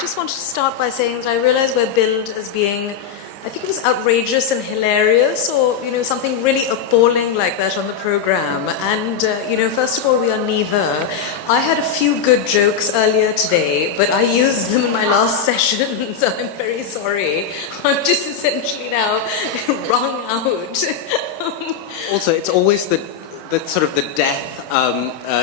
just wanted to start by saying that I realize we're billed as being, I think it was outrageous and hilarious, or, something really appalling like that on the program. And, first of all, we are neither. I had a few good jokes earlier today, but I used them in my last session, so I'm very sorry. I'm just essentially now wrung out. Also, it's always the sort of the death,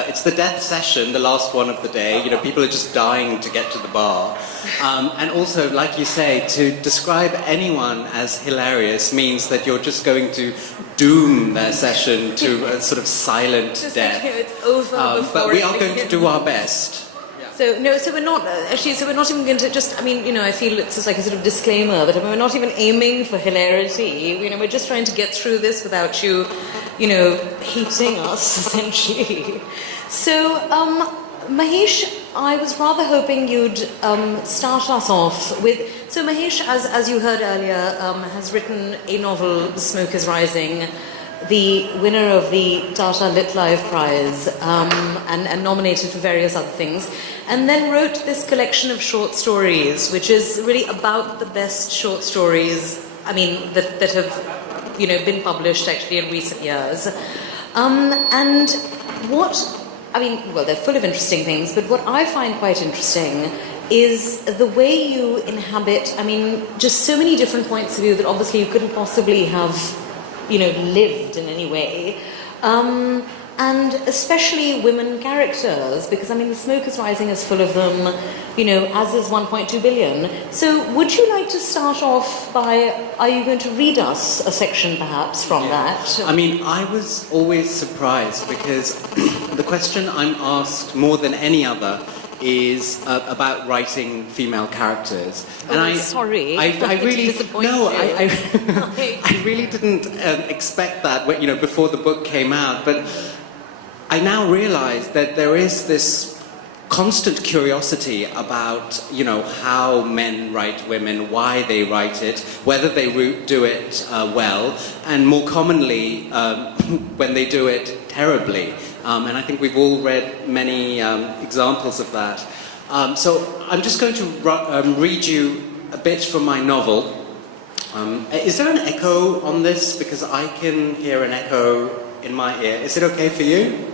it's the death session, the last one of the day. People are just dying to get to the bar. And also, like you say, to describe anyone as hilarious means that you're just going to doom their session to a sort of silent just death. It's over before but we are it going to begins. do our best. So we're not, we're not even going to just, I feel it's just like a sort of disclaimer, but we're not even aiming for hilarity. We're just trying to get through this without you, hating us, essentially. So, Mahesh, I was rather hoping you'd start us off with, so Mahesh, as you heard earlier, has written a novel, The Smoke is Rising, the winner of the Tata Lit Live Prize, and nominated for various other things, and then wrote this collection of short stories, which is really about the best short stories, that have, been published actually in recent years. And they're full of interesting things, but what I find quite interesting is the way you inhabit, just so many different points of view that obviously you couldn't possibly have lived in any way, and especially women characters, because The Smoke is Rising is full of them, as is 1.2 billion. So would you like to start off by, are you going to read us a section perhaps from that? I was always surprised because the question I'm asked more than any other is about writing female characters. And sorry. I really disappoint no, you. I really didn't expect that before the book came out. But I now realise that there is this constant curiosity about how men write women, why they write it, whether they do it well, and more commonly when they do it terribly. And I think we've all read many examples of that. So I'm just going to read you a bit from my novel. Is there an echo on this? Because I can hear an echo in my ear. Is it okay for you?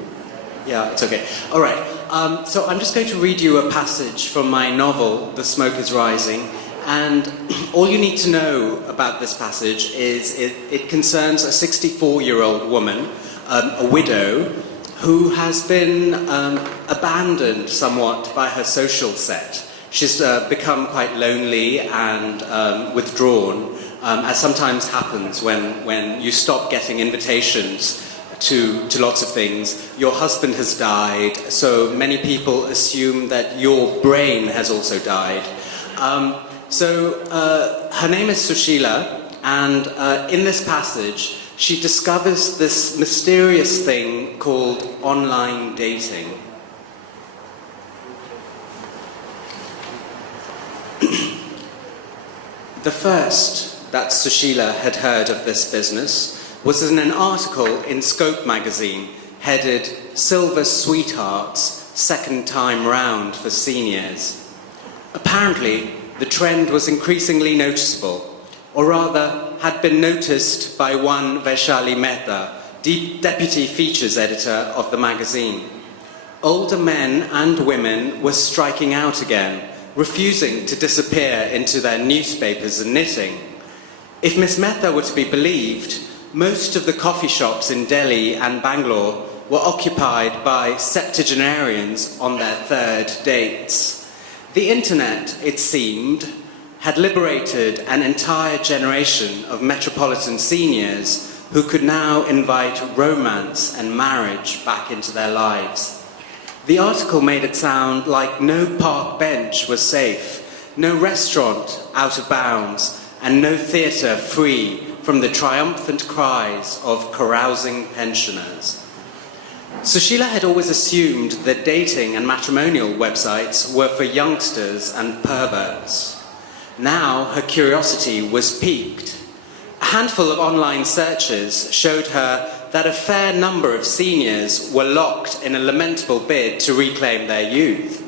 Yeah, it's okay. All right. So I'm just going to read you a passage from my novel, The Smoke is Rising. And all you need to know about this passage is it concerns a 64-year-old woman, a widow, who has been abandoned somewhat by her social set. She's become quite lonely and withdrawn, as sometimes happens when you stop getting invitations to lots of things. Your husband has died, so many people assume that your brain has also died. So her name is Sushila, and in this passage, she discovers this mysterious thing called online dating. The first that Sushila had heard of this business was in an article in Scope magazine headed Silver Sweethearts, Second Time Round for Seniors. Apparently, the trend was increasingly noticeable, or rather had been noticed by one Vaishali Mehta, deputy features editor of the magazine. Older men and women were striking out again, refusing to disappear into their newspapers and knitting. If Miss Mehta were to be believed, most of the coffee shops in Delhi and Bangalore were occupied by septuagenarians on their third dates. The internet, it seemed, had liberated an entire generation of metropolitan seniors who could now invite romance and marriage back into their lives. The article made it sound like no park bench was safe, no restaurant out of bounds, and no theatre free from the triumphant cries of carousing pensioners. Sushila had always assumed that dating and matrimonial websites were for youngsters and perverts. Now her curiosity was piqued. A handful of online searches showed her that a fair number of seniors were locked in a lamentable bid to reclaim their youth.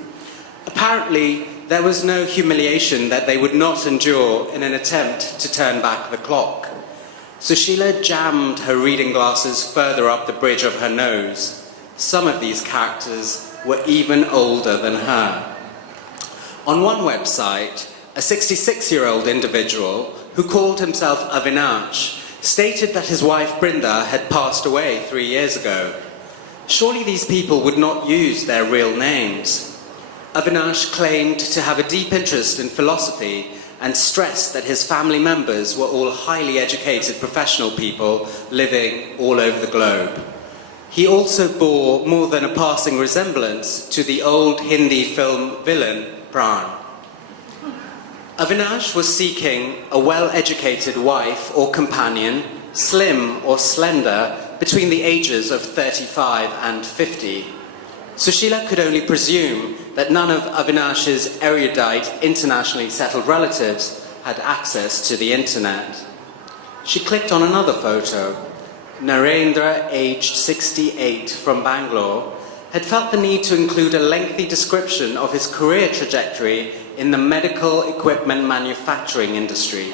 Apparently, there was no humiliation that they would not endure in an attempt to turn back the clock. Sushila jammed her reading glasses further up the bridge of her nose. Some of these characters were even older than her. On one website, a 66-year-old individual who called himself Avinash stated that his wife Brinda had passed away 3 years ago. Surely these people would not use their real names. Avinash claimed to have a deep interest in philosophy and stressed that his family members were all highly educated professional people living all over the globe. He also bore more than a passing resemblance to the old Hindi film villain Pran. Avinash was seeking a well-educated wife or companion, slim or slender, between the ages of 35 and 50. Sushila could only presume that none of Avinash's erudite, internationally settled relatives had access to the internet. She clicked on another photo. Narendra, aged 68, from Bangalore, had felt the need to include a lengthy description of his career trajectory in the medical equipment manufacturing industry.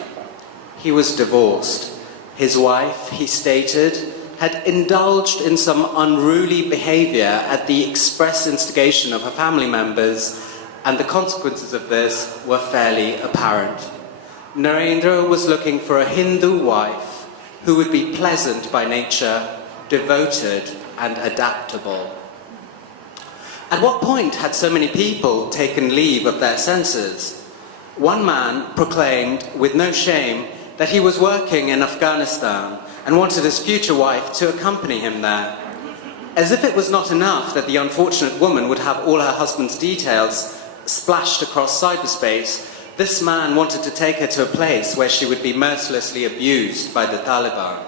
He was divorced. His wife, he stated, had indulged in some unruly behavior at the express instigation of her family members, and the consequences of this were fairly apparent. Narendra was looking for a Hindu wife who would be pleasant by nature, devoted, and adaptable. At what point had so many people taken leave of their senses? One man proclaimed, with no shame, that he was working in Afghanistan and wanted his future wife to accompany him there. As if it was not enough that the unfortunate woman would have all her husband's details splashed across cyberspace, this man wanted to take her to a place where she would be mercilessly abused by the Taliban.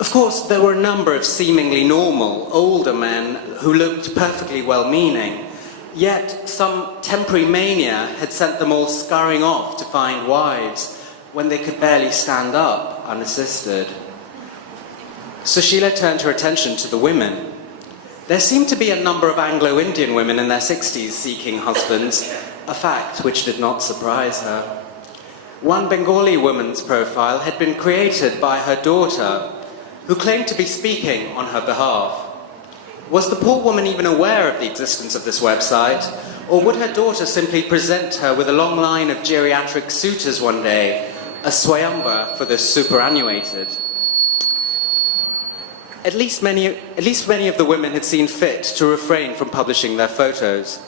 Of course, there were a number of seemingly normal, older men who looked perfectly well-meaning, yet some temporary mania had sent them all scurrying off to find wives when they could barely stand up unassisted. Sushila turned her attention to the women. There seemed to be a number of Anglo-Indian women in their 60s seeking husbands, a fact which did not surprise her. One Bengali woman's profile had been created by her daughter, who claimed to be speaking on her behalf. Was the poor woman even aware of the existence of this website, or would her daughter simply present her with a long line of geriatric suitors one day, a swayamvar for the superannuated? At least many of the women had seen fit to refrain from publishing their photos.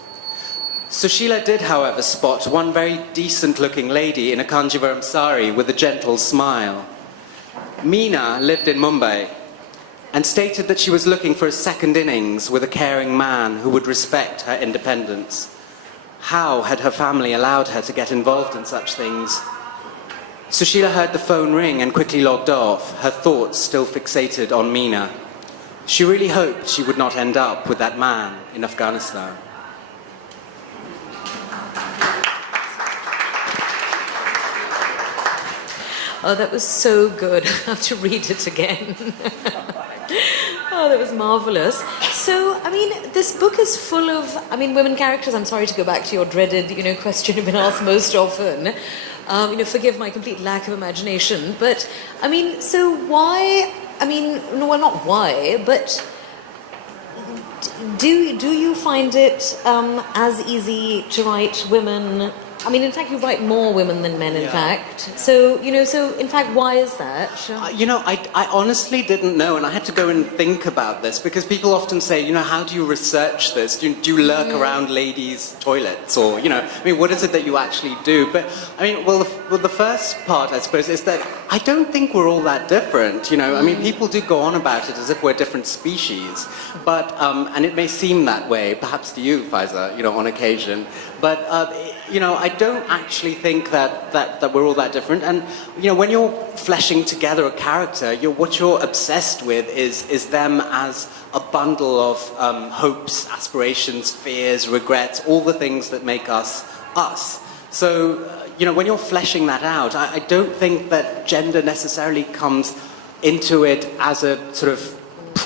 Sushila did, however, spot one very decent-looking lady in a Kanjivaram sari with a gentle smile. Meena lived in Mumbai and stated that she was looking for a second innings with a caring man who would respect her independence. How had her family allowed her to get involved in such things? Sushila heard the phone ring and quickly logged off, her thoughts still fixated on Meena. She really hoped she would not end up with that man in Afghanistan. Oh, that was so good. I have to read it again. Oh, that was marvelous. So, I mean, this book is full of, women characters. I'm sorry to go back to your dreaded, question you've been asked most often. Forgive my complete lack of imagination. But, so why, well, not why, but do you find it as easy to write women? In fact, you write more women than men, in fact. So, in fact, why is that? I honestly didn't know, and I had to go and think about this, because people often say, how do you research this? Do you lurk around ladies' toilets? Or, what is it that you actually do? But, the first part, I suppose, is that I don't think we're all that different, people do go on about it as if we're different species. But, and it may seem that way, perhaps to you, Faiza, on occasion. But, I don't actually think that we're all that different. And, when you're fleshing together a character, what you're obsessed with is them as a bundle of hopes, aspirations, fears, regrets, all the things that make us us. So, when you're fleshing that out, I don't think that gender necessarily comes into it as a sort of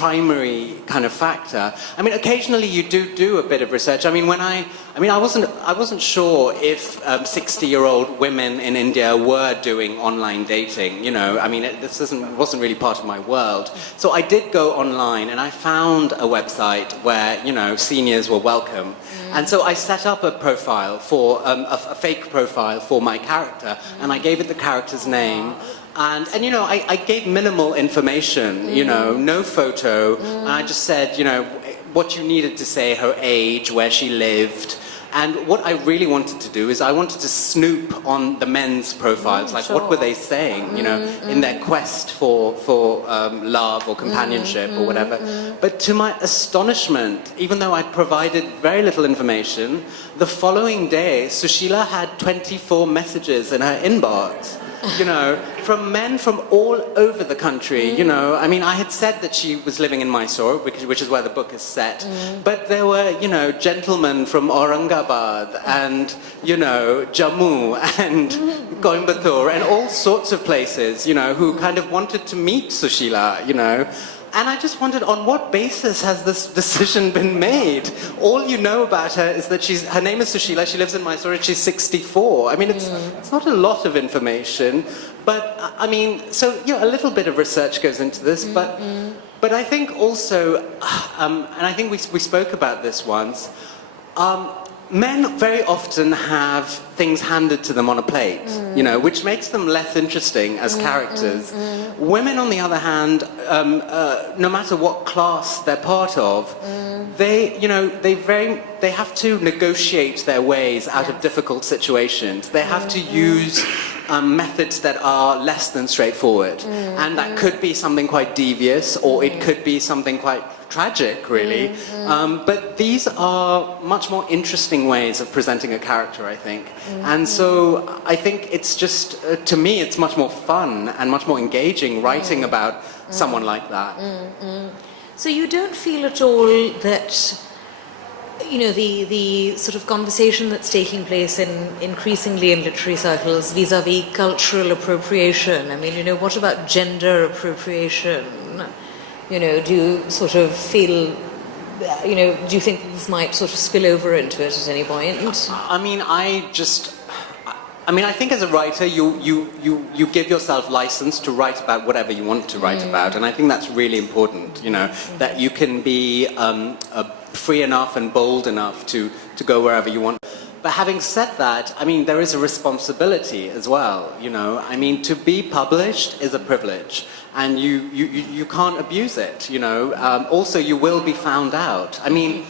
primary kind of factor. I mean, occasionally you do a bit of research. I mean, I wasn't sure if 60-year-old women in India were doing online dating. You know, I mean, wasn't really part of my world. So I did go online, and I found a website where, you know, seniors were welcome. And so I set up a profile for a fake profile for my character, and I gave it the character's name. And you know, I gave minimal information, you know, no photo, and I just said, you know, what you needed to say, her age, where she lived. And what I really wanted to do is I wanted to snoop on the men's profiles, like what were they saying, you know, in their quest for love or companionship or whatever. But to my astonishment, even though I provided very little information, the following day, Sushila had 24 messages in her inbox. You know, from men from all over the country, you know. I mean, I had said that she was living in Mysore, which is where the book is set, but there were, you know, gentlemen from Aurangabad and, you know, Jammu and Coimbatore and all sorts of places, you know, who kind of wanted to meet Sushila, you know. And I just wondered, on what basis has this decision been made? All you know about her is that her name is Sushila, she lives in Mysore, she's 64. I mean, it's not a lot of information, but, I mean, so, you know, a little bit of research goes into this, but I think also, and I think we spoke about this once, men very often have things handed to them on a plate, you know, which makes them less interesting as characters. Women, on the other hand, no matter what class they're part of, they, you know, they have to negotiate their ways out of difficult situations. They have to use methods that are less than straightforward, and that could be something quite devious, or it could be something quite tragic, really. But these are much more interesting ways of presenting a character, I think. And so I think it's just, to me, it's much more fun and much more engaging writing about someone like that. So you don't feel at all that, you know, the sort of conversation that's taking place increasingly in literary circles vis-a-vis cultural appropriation? I mean, you know, what about gender appropriation? You know, do you sort of feel, you know, do you think this might sort of spill over into it at any point? I mean, I think as a writer, you give yourself license to write about whatever you want to write about, and I think that's really important, you know, that you can be free enough and bold enough to go wherever you want. But having said that, I mean, there is a responsibility as well, you know. I mean, to be published is a privilege, and you can't abuse it, you know. Also, you will be found out. I mean,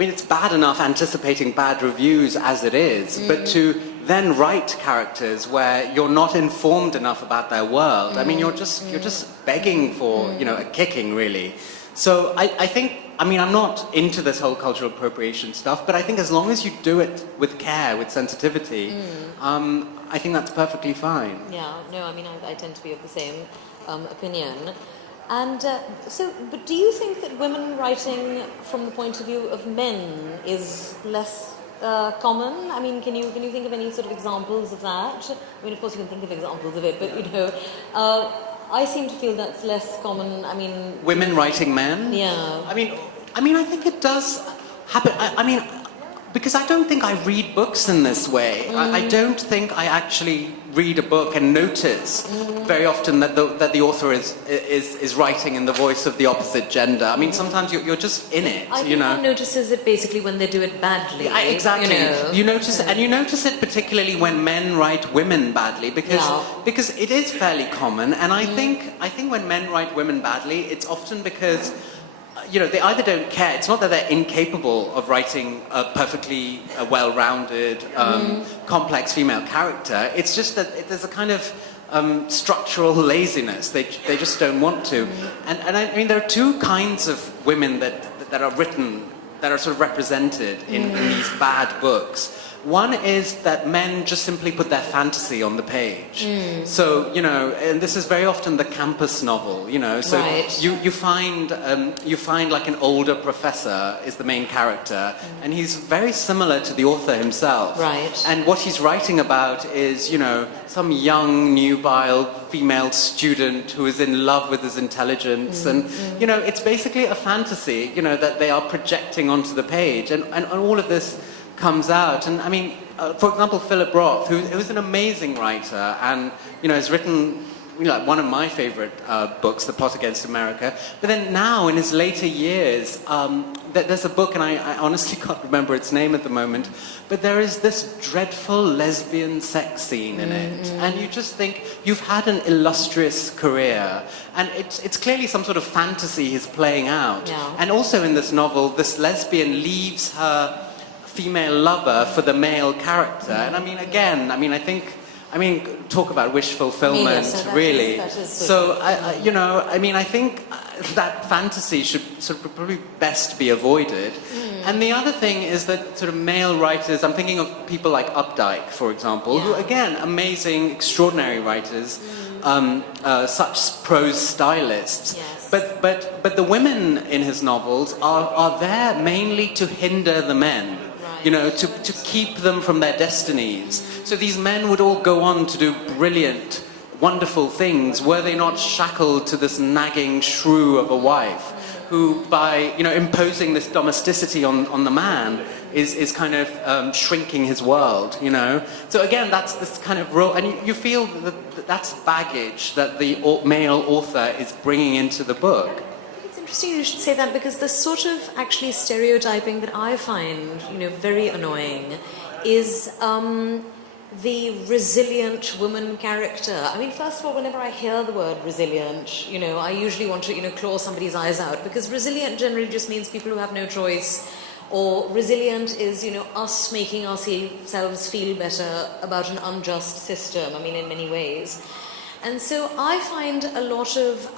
it's bad enough anticipating bad reviews as it is, but to then write characters where you're not informed enough about their world, I mean, you're just begging for, you know, a kicking, really. So I think, I mean, I'm not into this whole cultural appropriation stuff, but I think as long as you do it with care, with sensitivity, I think that's perfectly fine. Yeah, no, I mean, I tend to be of the same opinion. And but do you think that women writing from the point of view of men is less common? I mean, can you think of any sort of examples of that? I mean, of course you can think of examples of it, but, you know, I seem to feel that's less common. I mean, women writing men? Yeah. I mean, I think it does happen. I mean, because I don't think I read books in this way. I don't think I actually read a book and notice very often that the author is writing in the voice of the opposite gender. I mean, sometimes you're just in it, I you know. think one notices it basically when they do it badly. Exactly. You know? You notice it particularly when men write women badly, because it is fairly common. And I think when men write women badly, it's often because, you know, they either don't care. It's not that they're incapable of writing a perfectly well-rounded, complex female character. It's just that there's a kind of structural laziness. They just don't want to. And I mean, there are two kinds of women that are written, that are sort of represented in these bad books. One is that men just simply put their fantasy on the page. So, you know, and this is very often the campus novel, you know. So Right. you find like an older professor is the main character, and he's very similar to the author himself. Right. And what he's writing about is, you know, some young, nubile female student who is in love with his intelligence. And, you know, it's basically a fantasy, you know, that they are projecting onto the page. And all of this comes out. And, I mean, for example, Philip Roth, who's an amazing writer and, you know, has written, you know, one of my favorite books, The Plot Against America. But then now, in his later years, there's a book, and I honestly can't remember its name at the moment, but there is this dreadful lesbian sex scene in it. And you just think, you've had an illustrious career, and it's clearly some sort of fantasy he's playing out. Yeah. And also in this novel, this lesbian leaves her female lover for the male character. And I mean, again, I mean, talk about wish fulfillment, Yes, so that really. is So, you know, I mean, I think that fantasy should sort of probably best be avoided. And the other thing is that sort of male writers, I'm thinking of people like Updike, for example, who, Yeah. again, amazing, extraordinary writers, such prose stylists. Yes. But the women in his novels are there mainly to hinder the men. You know, to keep them from their destinies. So these men would all go on to do brilliant, wonderful things, were they not shackled to this nagging shrew of a wife, who, by, you know, imposing this domesticity on the man, is kind of shrinking his world, you know. So again, that's this kind of role, and you feel that that's baggage that the male author is bringing into the book. It's interesting you should say that, because the sort of actually stereotyping that I find, you know, very annoying is the resilient woman character. I mean, first of all, whenever I hear the word resilient, you know, I usually want to, you know, claw somebody's eyes out, because resilient generally just means people who have no choice, or resilient is, you know, us making ourselves feel better about an unjust system, I mean, in many ways. And so I find a lot of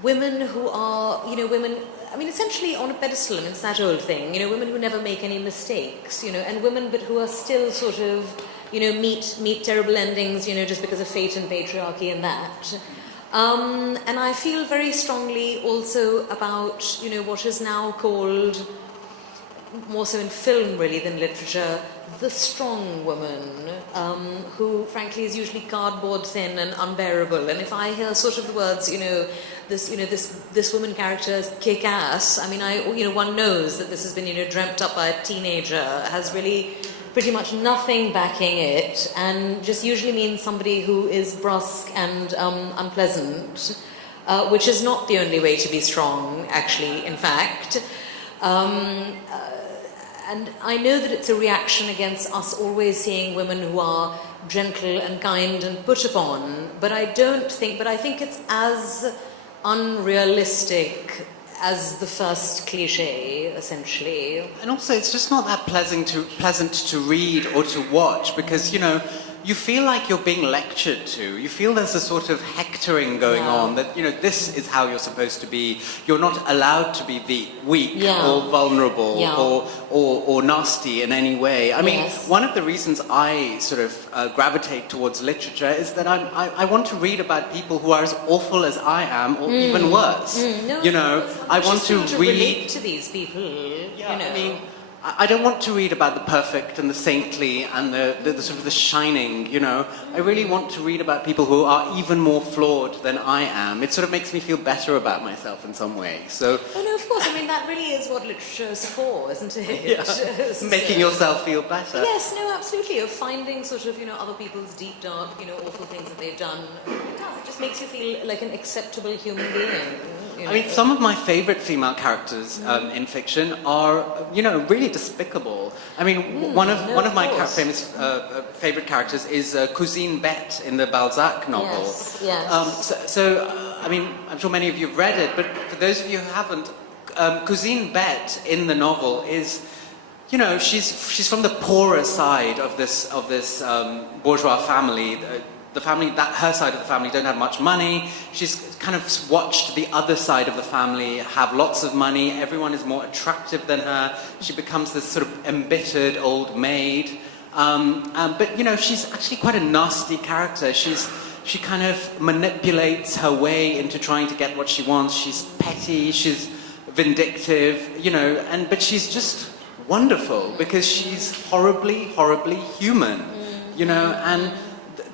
women who are, you know, women, I mean, essentially on a pedestal, I mean, it's that old thing, you know, women who never make any mistakes, you know, and women but who are still sort of, you know, meet terrible endings, you know, just because of fate and patriarchy and that. And I feel very strongly also about, you know, what is now called, more so in film really than literature, the strong woman, who frankly is usually cardboard thin and unbearable. And if I hear sort of the words, you know, this woman character is kick-ass, I mean, you know, one knows that this has been, you know, dreamt up by a teenager, has really pretty much nothing backing it, and just usually means somebody who is brusque and unpleasant, which is not the only way to be strong, actually, in fact. And I know that it's a reaction against us always seeing women who are gentle and kind and put upon, but I think it's as unrealistic as the first cliche, essentially. And also, it's just not that pleasant to read or to watch, because, you know, you feel like you're being lectured to. You feel there's a sort of hectoring going on, that, you know, this is how you're supposed to be. You're not allowed to be weak or vulnerable or nasty in any way. I mean, one of the reasons I sort of gravitate towards literature is that I want to read about people who are as awful as I am, or even worse. No, you know, I want to read relate to these people. Yeah, you know. I mean, I don't want to read about the perfect and the saintly and the sort of the shining, you know. I really want to read about people who are even more flawed than I am. It sort of makes me feel better about myself in some way. So, oh no, of course. I mean, that really is what literature is for, isn't it? Yeah. Making yourself feel better. Yes, no, absolutely. Of finding sort of, you know, other people's deep, dark, you know, awful things that they've done. It just makes you feel like an acceptable human being. You know? I mean, some of my favourite female characters in fiction are, you know, really despicable. I mean, one of my famous favourite characters is Cousine Bette in the Balzac novel. Yes. I mean, I'm sure many of you have read it, but for those of you who haven't, Cousine Bette in the novel is, you know, she's from the poorer side of this bourgeois family. the family, that her side of the family don't have much money. She's kind of watched the other side of the family have lots of money. Everyone is more attractive than her. She becomes this sort of embittered old maid. But, you know, she's actually quite a nasty character. She kind of manipulates her way into trying to get what she wants. She's petty, she's vindictive, you know, but she's just wonderful because she's horribly, horribly human, you know, and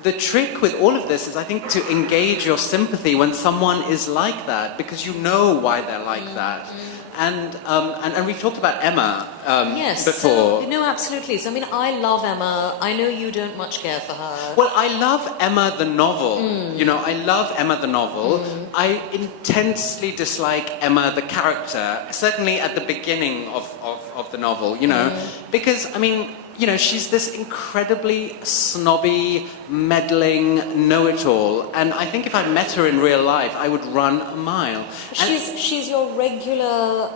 the trick with all of this is, I think, to engage your sympathy when someone is like that, because you know why they're like that. And we've talked about Emma yes, before. So, no, absolutely. So, I mean, I love Emma. I know you don't much care for her. Well, I love Emma the novel. You know, I love Emma the novel. I intensely dislike Emma the character, certainly at the beginning of the novel, you know, because, I mean, you know, she's this incredibly snobby, meddling know-it-all, and I think if I met her in real life, I would run a mile. She's your regular,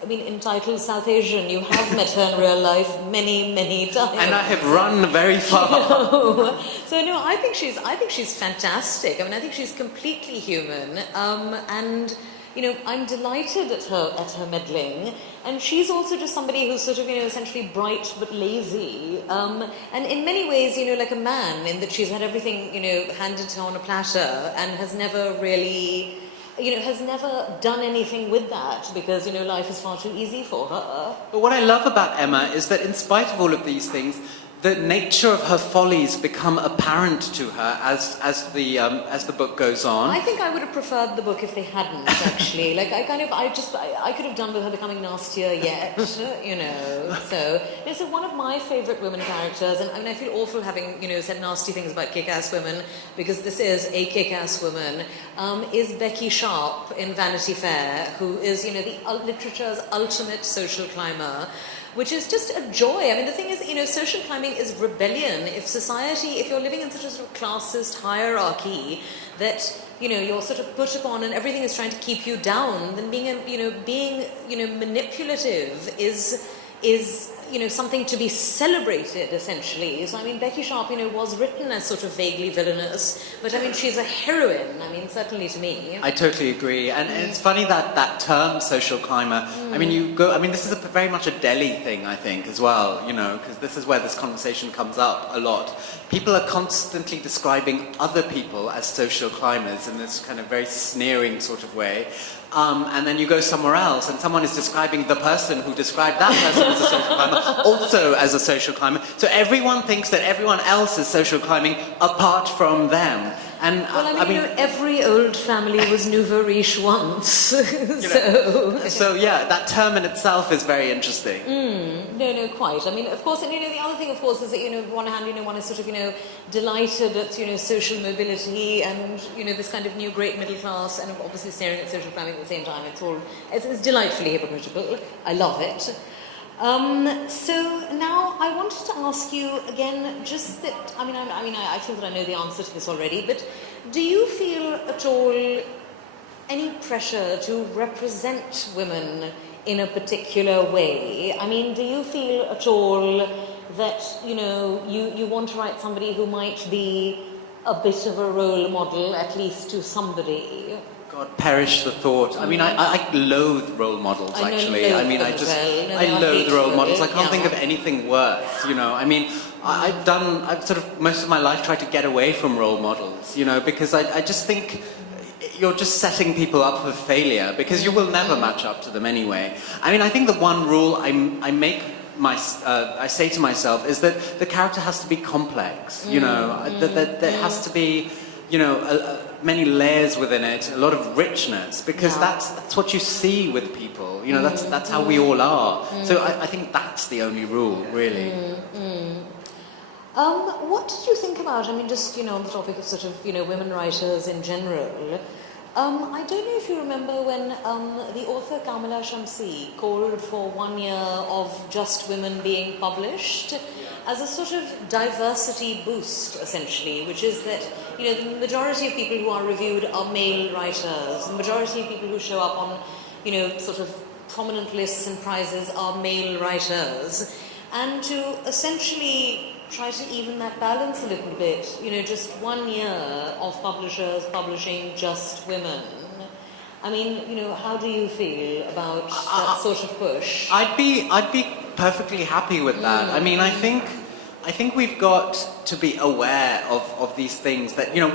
I mean, entitled South Asian. You have met her in real life many, many times. And I have run very far. So no, I think she's fantastic. I mean, I think she's completely human, and you know, I'm delighted at her meddling. And she's also just somebody who's sort of, you know, essentially bright but lazy. And in many ways, you know, like a man, in that she's had everything, you know, handed to her on a platter and has never really, you know, has never done anything with that because, you know, life is far too easy for her. But what I love about Emma is that in spite of all of these things, the nature of her follies become apparent to her as the book goes on. I think I would have preferred the book if they hadn't, actually. Like, I could have done with her becoming nastier yet, you know. So one of my favourite women characters, and I mean, I feel awful having, you know, said nasty things about kick-ass women, because this is a kick-ass woman, is Becky Sharp in Vanity Fair, who is, you know, the literature's ultimate social climber, which is just a joy. I mean, the thing is, you know, social climbing is rebellion. If you're living in such a sort of classist hierarchy that, you know, you're sort of put upon and everything is trying to keep you down, then being manipulative is, you know, something to be celebrated, essentially. So, I mean, Becky Sharp, you know, was written as sort of vaguely villainous, but I mean, she's a heroine, I mean, certainly to me. I totally agree. And it's funny that term, social climber, I mean, this is very much a Delhi thing, I think, as well, you know, because this is where this conversation comes up a lot. People are constantly describing other people as social climbers in this kind of very sneering sort of way. And then you go somewhere else and someone is describing the person who described that person as a social climber also as a social climber. So everyone thinks that everyone else is social climbing apart from them. And well, I mean, you know, every old family was nouveau riche once. So yeah, that term in itself is very interesting. No, quite. I mean, of course, and you know, the other thing, of course, is that, you know, on one hand, you know, one is sort of, you know, delighted at, you know, social mobility and, you know, this kind of new great middle class, and obviously staring at social climbing at the same time. It's delightfully hypocritical. I love it. So now I wanted to ask you again, just that, I feel that I know the answer to this already, but do you feel at all any pressure to represent women in a particular way? I mean, do you feel at all that, you know, you want to write somebody who might be a bit of a role model, at least to somebody? God, perish the thought. I mean, I loathe role models, actually. I loathe role models. I can't think of anything worse, you know. I mean, I've sort of most of my life tried to get away from role models, you know, because I just think you're just setting people up for failure, because you will never match up to them anyway. I mean, I think the one rule I say to myself is that the character has to be complex, you know, that there has to be, you know, many layers within it, a lot of richness, because that's what you see with people, you know, that's how we all are. So I think that's the only rule, really. What did you think about, I mean, just, you know, on the topic of sort of, you know, women writers in general, I don't know if you remember when the author Kamala Shamsi called for 1 year of just women being published as a sort of diversity boost, essentially, which is that, you know, the majority of people who are reviewed are male writers. The majority of people who show up on, you know, sort of prominent lists and prizes are male writers. And to essentially try to even that balance a little bit. You know, just 1 year of publishers publishing just women. I mean, you know, how do you feel about that sort of push? I'd be perfectly happy with that. I mean, I think we've got to be aware of these things that, you know,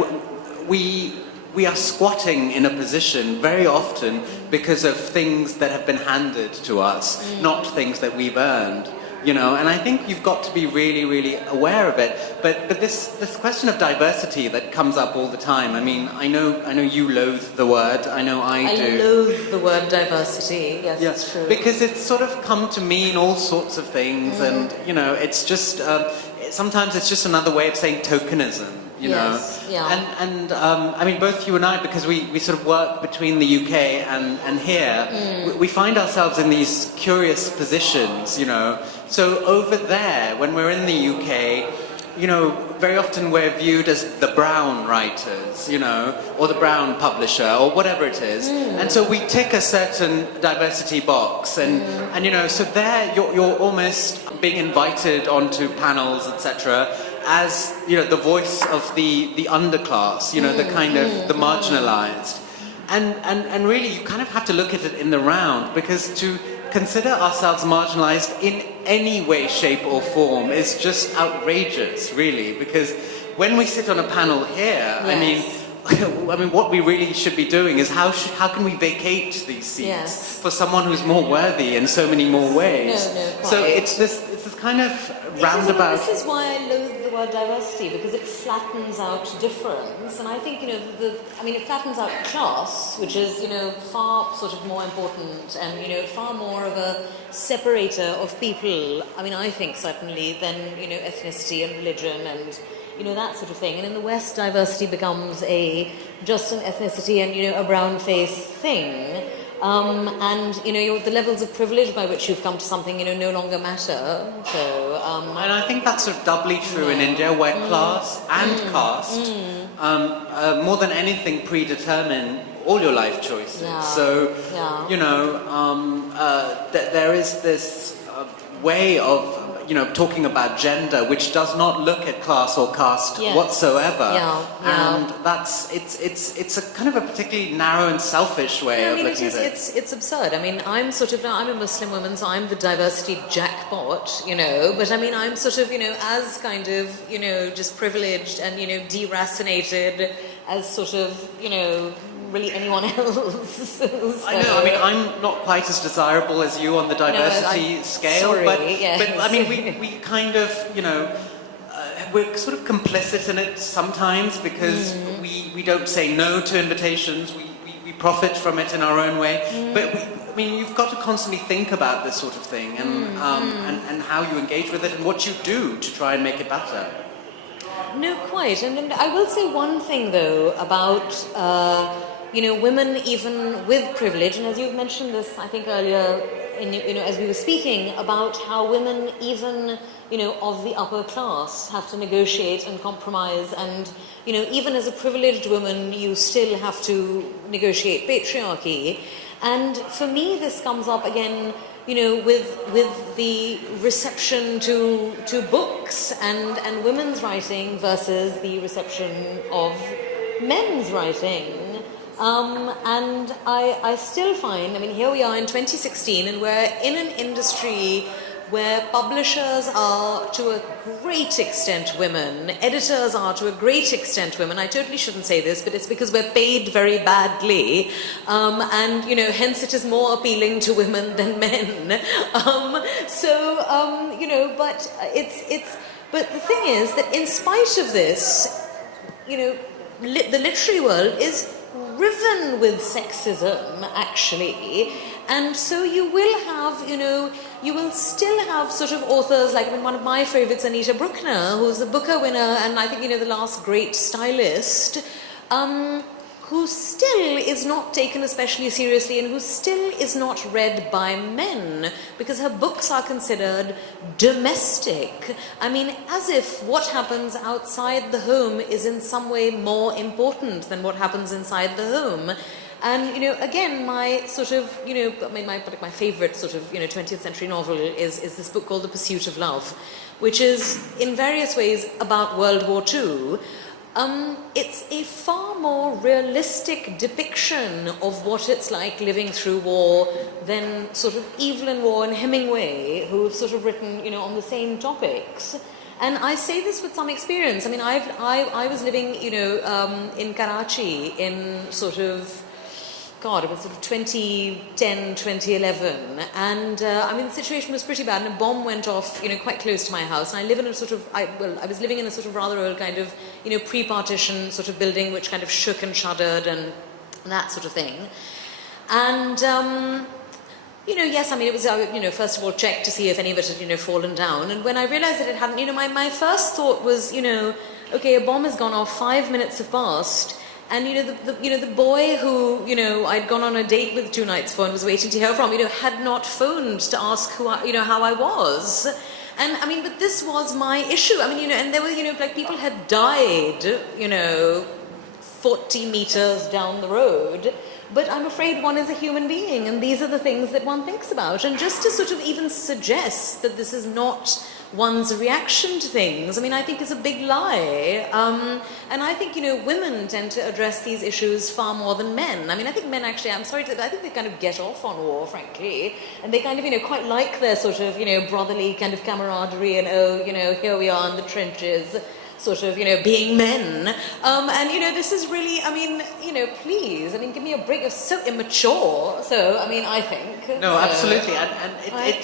we are squatting in a position very often because of things that have been handed to us, not things that we've earned. You know, and I think you've got to be really, really aware of it. But this question of diversity that comes up all the time. I mean, I know you loathe the word. I know I do. I loathe the word diversity. Yes, it's true. Because it's sort of come to mean all sorts of things, and you know, it's just sometimes it's just another way of saying tokenism. You know, and I mean, both you and I, because we sort of work between the UK and here, we find ourselves in these curious positions, you know. So over there, when we're in the UK, you know, very often we're viewed as the brown writers, you know, or the brown publisher, or whatever it is. And so we tick a certain diversity box, and you know, so there you're almost being invited onto panels, etc., as, you know, the voice of the underclass, you know, the kind of the marginalized. And really you kind of have to look at it in the round, because to consider ourselves marginalized in any way, shape or form is just outrageous, really, because when we sit on a panel here, I mean, what we really should be doing is how can we vacate these seats for someone who's more worthy in so many more ways? So it's this kind of roundabout. This is why I loathe the word diversity, because it flattens out difference, and I think, you know, it flattens out class, which is, you know, far sort of more important, and, you know, far more of a separator of people. I mean, I think certainly than, you know, ethnicity and religion and, you know, that sort of thing. And in the West, diversity becomes just an ethnicity and, you know, a brown face thing. And, you know, the levels of privilege by which you've come to something, you know, no longer matter. So, and I think that's sort of doubly true in India, where class and caste, more than anything, predetermine all your life choices. So, you know, there is this way of, you know, talking about gender, which does not look at class or caste whatsoever. And it's a kind of a particularly narrow and selfish way of looking at it. It's absurd. I mean, I'm a Muslim woman, so I'm the diversity jackpot, you know, but I mean, I'm sort of, you know, as kind of, you know, just privileged and, you know, deracinated as sort of, you know, really anyone else. So. I know, I mean, I'm not quite as desirable as you on the diversity scale, but I mean, we kind of, you know, we're sort of complicit in it sometimes, because we don't say no to invitations, we profit from it in our own way, but I mean, you've got to constantly think about this sort of thing, and how you engage with it and what you do to try and make it better. No, quite. And I will say one thing, though, about, you know, women even with privilege, and as you've mentioned this, I think earlier, you know, as we were speaking, about how women even, you know, of the upper class have to negotiate and compromise, and, you know, even as a privileged woman, you still have to negotiate patriarchy. And for me, this comes up again, you know, with the reception to books and women's writing versus the reception of men's writing. And I still find, I mean, here we are in 2016, and we're in an industry where publishers are to a great extent women, editors are to a great extent women. I totally shouldn't say this, but it's because we're paid very badly, and, you know, hence it is more appealing to women than men. You know, but but the thing is that in spite of this, you know, the literary world is riven with sexism, actually. And so you will have, you know, you will still have sort of authors like, I mean, one of my favorites, Anita Bruckner, who's a Booker winner and I think, you know, the last great stylist, who still is not taken especially seriously and who still is not read by men because her books are considered domestic. I mean, as if what happens outside the home is in some way more important than what happens inside the home. And, you know, again, my sort of, you know, I mean, my favorite sort of, you know, 20th century novel is this book called The Pursuit of Love, which is in various ways about World War II. It's a far more realistic depiction of what it's like living through war than sort of Evelyn Waugh and Hemingway, who have sort of written, you know, on the same topics. And I say this with some experience. I mean, I was living, you know, in Karachi in sort of, God, it was sort of 2010, 2011. And, I mean, the situation was pretty bad. And a bomb went off, you know, quite close to my house. And I live in a sort of, I was living in a sort of rather old kind of, you know, pre-partition sort of building which kind of shook and shuddered and that sort of thing. And, you know, yes, I mean, it was, you know, first of all, checked to see if any of it had, you know, fallen down. And when I realized that it hadn't, you know, my first thought was, you know, okay, a bomb has gone off, 5 minutes have passed. And, you know, the boy who, you know, I'd gone on a date with 2 nights for and was waiting to hear from, you know, had not phoned to ask you know, how I was. And, I mean, but this was my issue. I mean, you know, and there were, you know, like people had died, you know, 40 meters down the road. But I'm afraid one is a human being, and these are the things that one thinks about. And just to sort of even suggest that this is not one's reaction to things, I mean, I think is a big lie. And I think, you know, women tend to address these issues far more than men. I mean, I think men actually, I think they kind of get off on war, frankly. And they kind of, you know, quite like their sort of, you know, brotherly kind of camaraderie and, oh, you know, here we are in the trenches, sort of, you know, being men. And, you know, this is really, I mean, you know, please, I mean, give me a break. You're so immature. So, I mean, I think. No, so, absolutely. And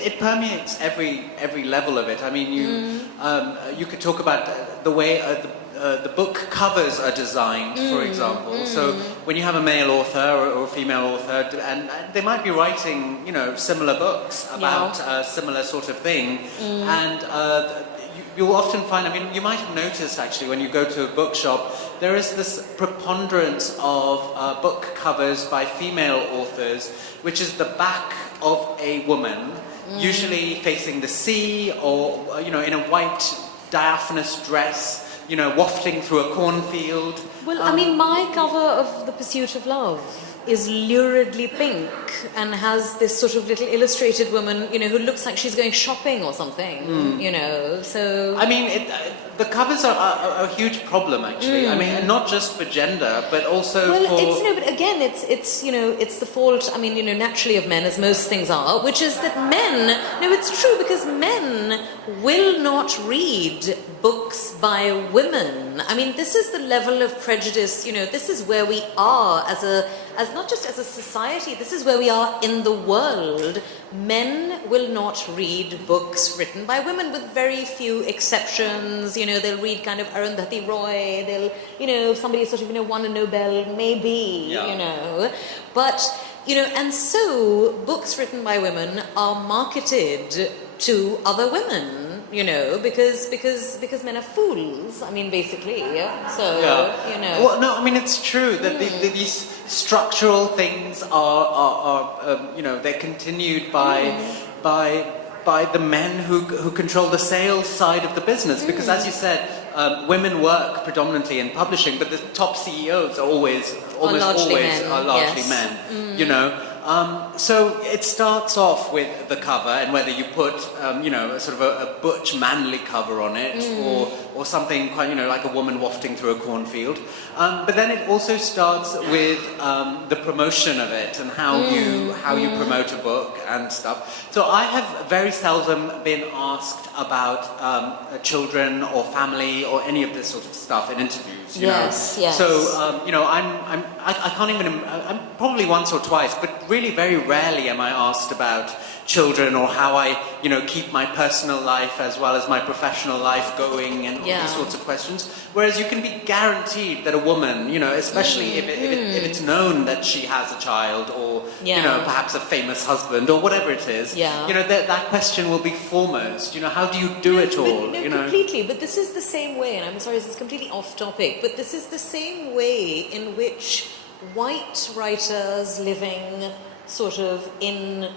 it permeates every level of it. I mean, you could talk about the way the book covers are designed, for example. So when you have a male author or a female author, and they might be writing, you know, similar books about a similar sort of thing, and you'll often find, I mean, you might have noticed actually when you go to a bookshop, there is this preponderance of book covers by female authors, which is the back of a woman, usually facing the sea or, you know, in a white diaphanous dress, you know, wafting through a cornfield. Well, I mean, my cover of The Pursuit of Love is luridly pink and has this sort of little illustrated woman, you know, who looks like she's going shopping or something, you know, so... I mean, the covers are a huge problem, actually. I mean, and not just for gender, but also for... Well, no, but again, it's, you know, it's the fault, I mean, you know, naturally of men, as most things are, which is that men... No, it's true, because men will not read books by women. I mean, this is the level of prejudice, you know, this is where we are as not just as a society, this is where we are in the world. Men will not read books written by women, with very few exceptions. You know, they'll read kind of Arundhati Roy, they'll, you know, somebody sort of, you know, won a Nobel, maybe, you know. But, you know, and so books written by women are marketed to other women. You know, because men are fools. I mean, basically. So you know. Well, no, I mean it's true that these structural things are you know, they're continued by the men who control the sales side of the business. Because as you said, women work predominantly in publishing, but the top CEOs are almost always largely men. You know. So it starts off with the cover, and whether you put, you know, a sort of a butch, manly cover on it, or something quite, you know, like a woman wafting through a cornfield. But then it also starts with the promotion of it and how you promote a book and stuff. So I have very seldom been asked about children or family or any of this sort of stuff in interviews. You know? So you know, I can't even. I'm probably once or twice, but really very rarely am I asked about children or how I, you know, keep my personal life as well as my professional life going and all these sorts of questions. Whereas you can be guaranteed that a woman, you know, especially if it's known that she has a child or, you know, perhaps a famous husband or whatever it is, you know, that question will be foremost. You know, how do you do it all? No, you know? Completely. But this is the same way, and I'm sorry, this is completely off topic, but this is the same way in which white writers living sort of in,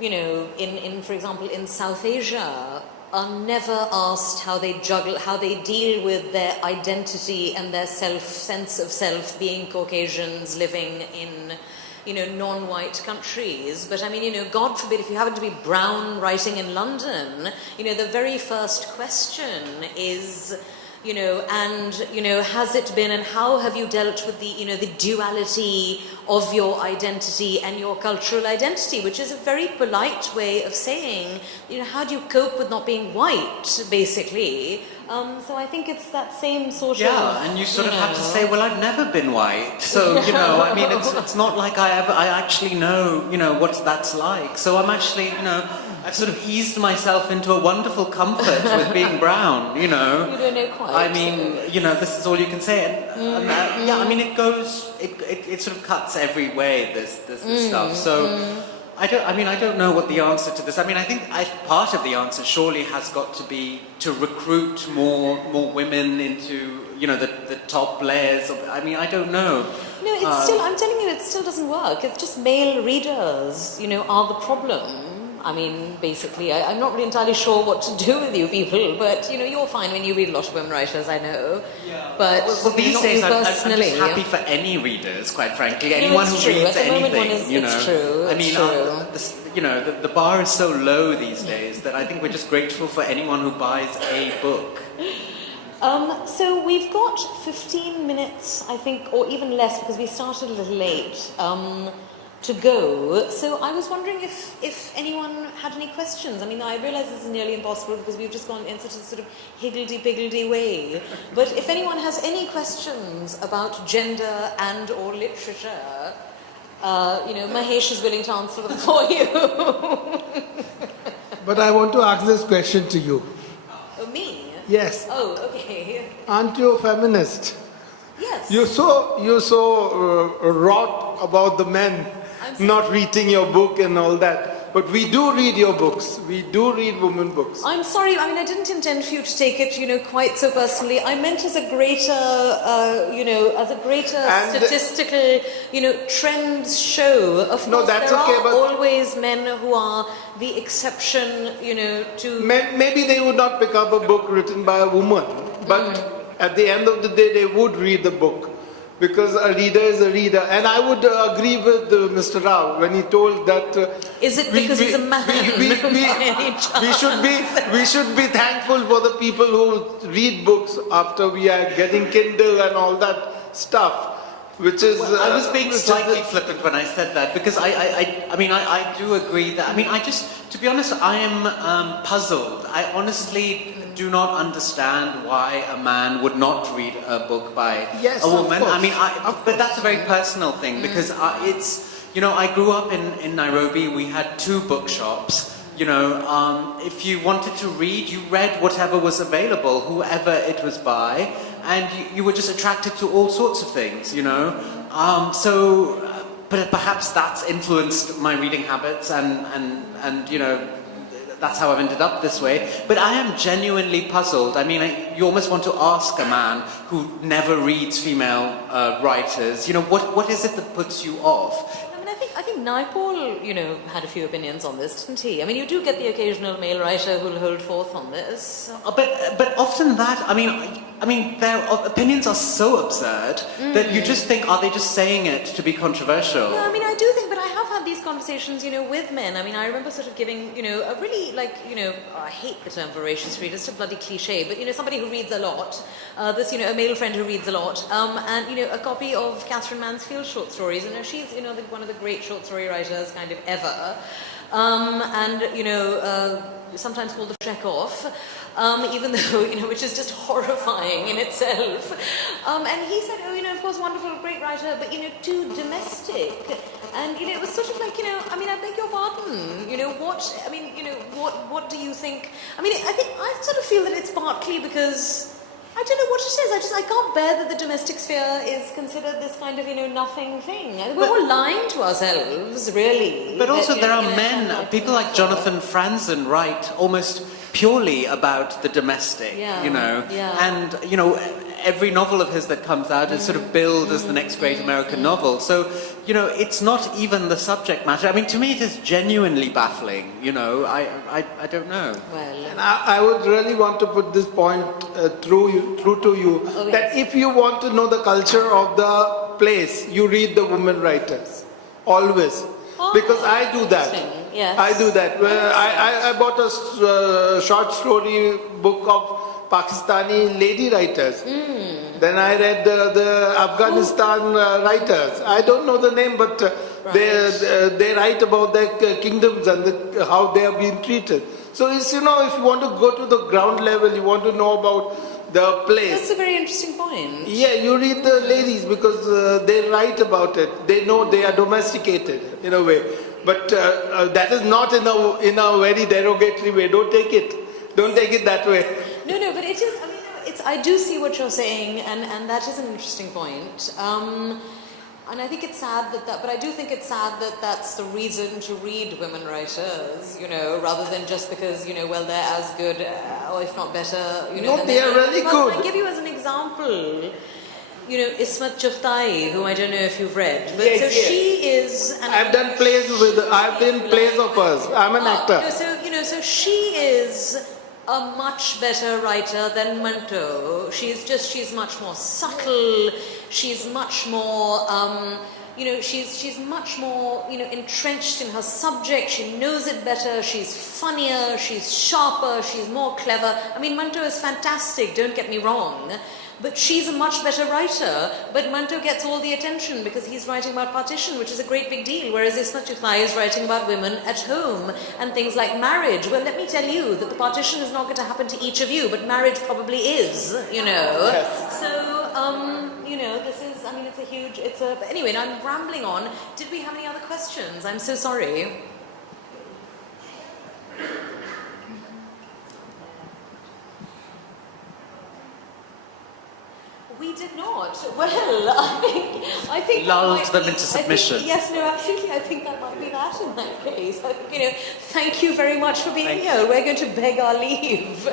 you know, in for example, in South Asia, are never asked how they deal with their identity and their sense of self, being Caucasians living in, non-white countries. But I mean, God forbid, if you happen to be brown writing in London, the very first question is, has it been, and how have you dealt with the duality of your identity and your cultural identity, which is a very polite way of saying, how do you cope with not being white, basically. So I think it's that same sort of... Yeah, and you sort of have to say, well, I've never been white. So, I mean, it's not like I actually know, what that's like. So I'm actually, I've sort of eased myself into a wonderful comfort with being brown, You don't know quite. I mean, this is all you can say. And, yeah, I mean, it goes, it sort of cuts every way, this stuff. So... I don't know what the answer to this. I mean, I think part of the answer surely has got to be to recruit more women into, the top layers. I mean, I don't know. No, it's still, I'm telling you, it still doesn't work. It's just male readers, are the problem. I mean, basically, I'm not really entirely sure what to do with you people, but, you're fine when you read a lot of women writers, I know. Yeah. But well, these days, I'm just personally, happy for any readers, quite frankly. Anyone who reads anything, It's true. I mean, the bar is so low these days that I think we're just grateful for anyone who buys a book. So we've got 15 minutes, I think, or even less, because we started a little late, to go. So I was wondering if anyone had any questions. I mean, I realise this is nearly impossible because we've just gone in such a sort of higgledy-piggledy way. But if anyone has any questions about gender and or literature, Mahesh is willing to answer them for you. But I want to ask this question to you. Oh, me? Yes. Oh, okay. Aren't you a feminist? Yes. You're so wrought about the men not reading your book and all that. But we do read your books. We do read women books. I'm sorry. I mean, I didn't intend for you to take it, quite so personally. I meant as a greater, statistical, trends show. Of course, that's there okay, are but always men who are the exception, to... Maybe they would not pick up a book written by a woman. But at the end of the day, they would read the book. Because a reader is a reader. And I would agree with Mr. Rao when he told that... is it because he's a man? We should be thankful for the people who read books after we are getting Kindle and all that stuff. Which is... Well, I was being slightly flippant when I said that, because I do agree that... I mean, to be honest, I am puzzled. I honestly do not understand why a man would not read a book by a woman. Of course. I mean, but that's a very personal thing, because it's... I grew up in Nairobi. We had 2 bookshops. If you wanted to read, you read whatever was available, whoever it was by, and you were just attracted to all sorts of things, but perhaps that's influenced my reading habits, and that's how I've ended up this way. But I am genuinely puzzled. I mean, you almost want to ask a man who never reads female writers, what is it that puts you off? I think Naipaul, had a few opinions on this, didn't he? I mean, you do get the occasional male writer who'll hold forth on this. But often that, I mean, their opinions are so absurd that you just think, are they just saying it to be controversial? No, I mean, I do think, but I have had these conversations, with men. I mean, I remember sort of giving, a really, I hate the term voracious reader, it's a bloody cliche, but, somebody who reads a lot, a male friend who reads a lot, and, a copy of Catherine Mansfield's short stories. She's, one of the great short story writers kind of ever. Sometimes called the Chekhov, even though, which is just horrifying in itself. And he said, of course, wonderful, great writer, but, too domestic. And, it was sort of like, I mean, I beg your pardon, what do you think? I mean, I sort of feel that it's partly because... I don't know what it is. I can't bear that the domestic sphere is considered this kind of, nothing thing. We're all lying to ourselves, really. But also there are men, people like Jonathan Franzen write almost purely about the domestic, And, every novel of his that comes out is sort of billed as the next great American novel. So, it's not even the subject matter. I mean, to me it is genuinely baffling, I don't know. Well, and I would really want to put this point through to you, that if you want to know the culture of the place, you read the women writers. always. Because I do that. interesting. Yes. I do that. I bought a short story book of Pakistani lady writers. Then I read the Afghanistan writers. I don't know the name, but they write about their kingdoms and how they are being treated. So it's, if you want to go to the ground level, you want to know about the place. That's a very interesting point. Yeah, you read the ladies because they write about it. They know they are domesticated in a way. But that is not in a very derogatory way. Don't take it that way. No, but it is. I mean, I do see what you're saying, and that is an interesting point. And I think it's sad but I do think it's sad that that's the reason to read women writers, rather than just because, well, they're as good, or if not better, No, they are really good. I'll give you as an example, Ismat Jaftai, who I don't know if you've read, but Yes, so yes. she is. I've done plays of hers. I'm an actor. No, so she is a much better writer than Manto. She's much more subtle. She's much more, she's much more, entrenched in her subject. She knows it better. She's funnier. She's sharper. She's more clever. I mean, Manto is fantastic. Don't get me wrong. But she's a much better writer. But Manto gets all the attention because he's writing about partition, which is a great big deal. Whereas Ismat Juthai is writing about women at home and things like marriage. Well, let me tell you that the partition is not going to happen to each of you, but marriage probably is, Yes. So, this is, it's a huge, but anyway, now I'm rambling on. Did we have any other questions? I'm so sorry. We did not. Well, I think that Lulled might them be- into I think- submission. yes, no, absolutely. I think that might be that in that case. I think, thank you very much for being here. We're going to beg our leave.